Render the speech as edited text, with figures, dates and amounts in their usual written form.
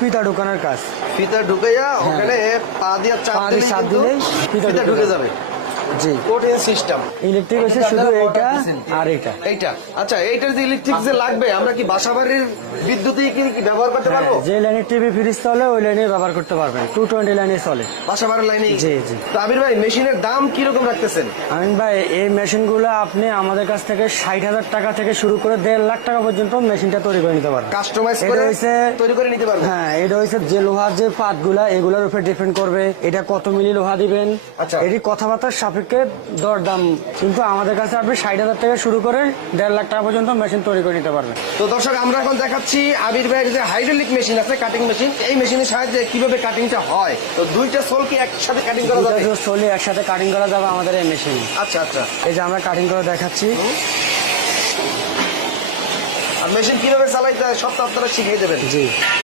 ফিতা ঢোকানোর কাজ। ফিতা ঢুকাইয়া ওখানে পা দিয়ে চাপ দিলেই ফিতা ঢুকে যাবে। জি, কোটিং সিস্টেম। ইলেকট্রিক হচ্ছে শুধু এটা আর এটা। এইটা আচ্ছা, এইটার যে ইলেকট্রিক যে লাগবে আমরা কি বাসাবাড়ির বিদ্যুতেই কি ব্যবহার করতে পারবো? যে লাইনে টিভি ফ্রিজ চলে ওই লাইনে ব্যবহার করতে পারবেন। 220 লাইনে চলে বাসাবাড়ির লাইনে। জি জি। তো আবির ভাই, মেশিনের দাম কি রকম রাখতেছেন? আমিন ভাই, এই মেশিনগুলো আপনি আমাদের কাছ থেকে 60,000 টাকা থেকে শুরু করে 1.5 লাখ টাকা পর্যন্ত মেশিনটা তৈরি করে নিতে পারবেন। কাস্টমাইজ করে তৈরি করে নিতে পারবেন। হ্যাঁ, এটা হচ্ছে যে লোহার যে পাতগুলা এগুলোর উপরে ডিপেন্ড করবে এটা কত মিলি লোহা দিবেন। আচ্ছা, এটি কথাবার্তার সাপেক্ষে দরদাম, কিন্তু আমাদের কাছে আপনি 60,000 থেকে শুরু করে 1.5 লাখ টাকা পর্যন্ত মেশিন তৈরি করে নিতে পারবেন। তো দর্শক, আমরা এখন দেখাচ্ছি আবির ভাইয়ের যে হাইড্রোলিক মেশিন আছে, কাটিং মেশিন। এই মেশিনের সাহায্যে কিভাবে কাটিংটা হয়। তো দুইটা সোল কি একসাথে কাটিং করা যাবে? দুটো সোলে একসাথে কাটিং করা যাবে আমাদের এই মেশিনে। আচ্ছা আচ্ছা, এই যে আমরা কাটিং করে দেখাচ্ছি। আর মেশিন কিভাবে চালাইতে হয় সব তো আপনারা শিখিয়ে দেবেন। জি।